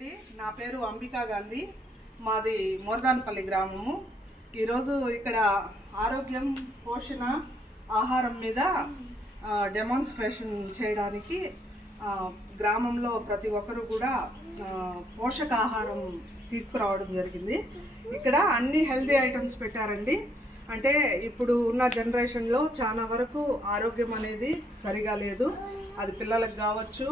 నా పేరు అంబికా గాంధీ, మాది మోర్దాన్పల్లి గ్రామము. ఈరోజు ఇక్కడ ఆరోగ్యం పోషణ ఆహారం మీద డెమాన్స్ట్రేషన్ చేయడానికి గ్రామంలో ప్రతి ఒక్కరు కూడా పోషకాహారం తీసుకురావడం జరిగింది. ఇక్కడ అన్ని హెల్దీ ఐటమ్స్ పెట్టారండి. అంటే ఇప్పుడు ఉన్న జనరేషన్లో చాలా వరకు ఆరోగ్యం అనేది సరిగా లేదు. అది పిల్లలకు కావచ్చు,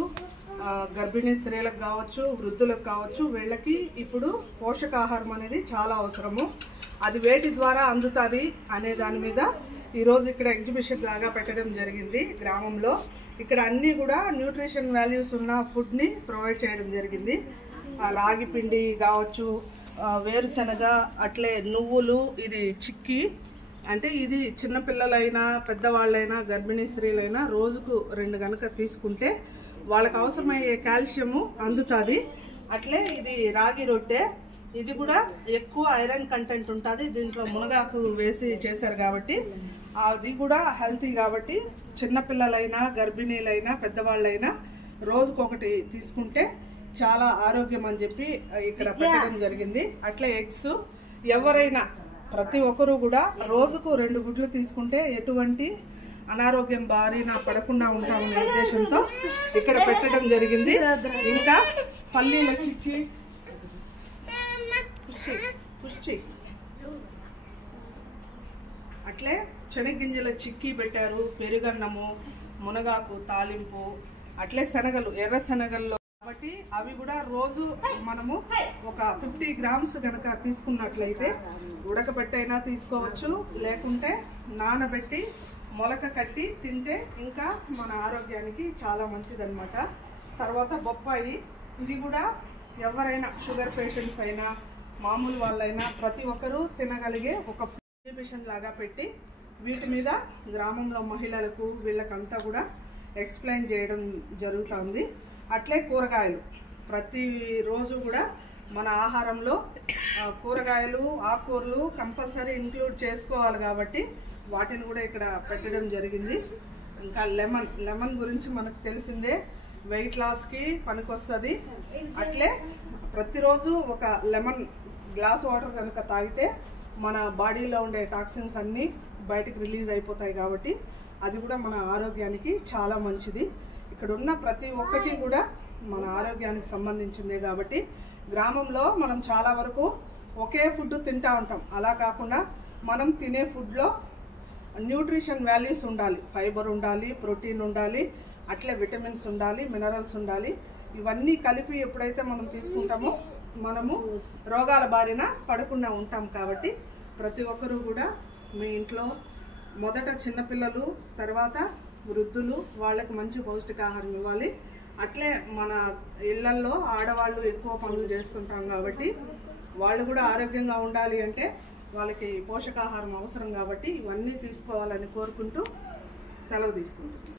గర్భిణీ స్త్రీలకు కావచ్చు, వృద్ధులకు కావచ్చు, వీళ్ళకి ఇప్పుడు పోషకాహారం అనేది చాలా అవసరము. అది వేటి ద్వారా అందుతుంది అనే దాని మీద ఈరోజు ఇక్కడ ఎగ్జిబిషన్ లాగా పెట్టడం జరిగింది గ్రామంలో. ఇక్కడ అన్నీ కూడా న్యూట్రిషన్ వాల్యూస్ ఉన్న ఫుడ్ని ప్రొవైడ్ చేయడం జరిగింది. రాగి పిండి కావచ్చు, వేరుశనగ, అట్లే నువ్వులు, ఇది చిక్కీ, అంటే ఇది చిన్నపిల్లలైనా పెద్దవాళ్ళైనా గర్భిణీ స్త్రీలైనా రోజుకు 2 గనుక తీసుకుంటే వాళ్ళకి అవసరమయ్యే కాల్షియము అందుతుంది. అట్లే ఇది రాగి రొట్టె, ఇది కూడా ఎక్కువ ఐరన్ కంటెంట్ ఉంటుంది. దీంట్లో మునగాకు వేసి చేశారు కాబట్టి అది కూడా హెల్తీ. కాబట్టి చిన్నపిల్లలైనా గర్భిణీలైనా పెద్దవాళ్ళైనా రోజుకొకటి తీసుకుంటే చాలా ఆరోగ్యం అని చెప్పి ఇక్కడ పెట్టడం జరిగింది. అట్లే ఎగ్స్, ఎవరైనా ప్రతి ఒక్కరూ కూడా రోజుకు 2 గుడ్లు తీసుకుంటే ఎటువంటి అనారోగ్యం బారిన పడకుండా ఉంటామనే ఉద్దేశంతో ఇక్కడ పెట్టడం జరిగింది. ఇంకా పల్లీల చిక్కీ, అట్లే శనగింజల చిక్కీ పెట్టారు, పెరుగన్నము, మునగాకు తాలింపు, అట్లే శనగలు, ఎర్ర శనగల్లో కాబట్టి అవి కూడా రోజు మనము ఒక 50 గ్రామ్స్ కనుక తీసుకున్నట్లయితే ఉడకబెట్టైనా తీసుకోవచ్చు, లేకుంటే నానబెట్టి మొలక కట్టి తింటే ఇంకా మన ఆరోగ్యానికి చాలా మంచిదన్నమాట. తర్వాత బొప్పాయి, ఇది కూడా ఎవరైనా షుగర్ పేషెంట్స్ అయినా మామూలు వాళ్ళైనా ప్రతి ఒక్కరూ తినగలిగే ఒక ఎగ్జిబిషన్ లాగా పెట్టి వీటి మీద గ్రామంలో మహిళలకు వీళ్ళకంతా కూడా ఎక్స్ప్లెయిన్ చేయడం జరుగుతుంది. అట్లే కూరగాయలు, ప్రతిరోజు కూడా మన ఆహారంలో కూరగాయలు, ఆకుకూరలు కంపల్సరీ ఇంక్లూడ్ చేసుకోవాలి కాబట్టి వాటిని కూడా ఇక్కడ పెట్టడం జరిగింది. ఇంకా లెమన్ గురించి మనకు తెలిసిందే, వెయిట్ లాస్కి పనికొస్తుంది. అట్లే ప్రతిరోజు ఒక లెమన్ గ్లాస్ వాటర్ కనుక తాగితే మన బాడీలో ఉండే టాక్సిన్స్ అన్నీ బయటికి రిలీజ్ అయిపోతాయి కాబట్టి అది కూడా మన ఆరోగ్యానికి చాలా మంచిది. ఇక్కడ ఉన్న ప్రతి ఒక్కటి కూడా మన ఆరోగ్యానికి సంబంధించిందే కాబట్టి గ్రామంలో మనం చాలా వరకు ఒకే ఫుడ్ తింటూ ఉంటాం. అలా కాకుండా మనం తినే ఫుడ్లో న్యూట్రిషన్ వాల్యూస్ ఉండాలి, ఫైబర్ ఉండాలి, ప్రోటీన్ ఉండాలి, అట్లే విటమిన్స్ ఉండాలి, మినరల్స్ ఉండాలి. ఇవన్నీ కలిపి ఎప్పుడైతే మనం తీసుకుంటామో మనము రోగాల బారిన పడకుండా ఉంటాం. కాబట్టి ప్రతి ఒక్కరూ కూడా మీ ఇంట్లో మొదట చిన్నపిల్లలు, తర్వాత వృద్ధులు, వాళ్ళకి మంచి పౌష్టికాహారం ఇవ్వాలి. అట్లే మన ఇళ్లల్లో ఆడవాళ్ళు ఎక్కువ పనులు చేస్తుంటాం కాబట్టి వాళ్ళు కూడా ఆరోగ్యంగా ఉండాలి అంటే వాళ్ళకి పోషకాహారం అవసరం. కాబట్టి ఇవన్నీ తీసుకోవాలని కోరుకుంటూ సెలవు తీసుకుంటాం.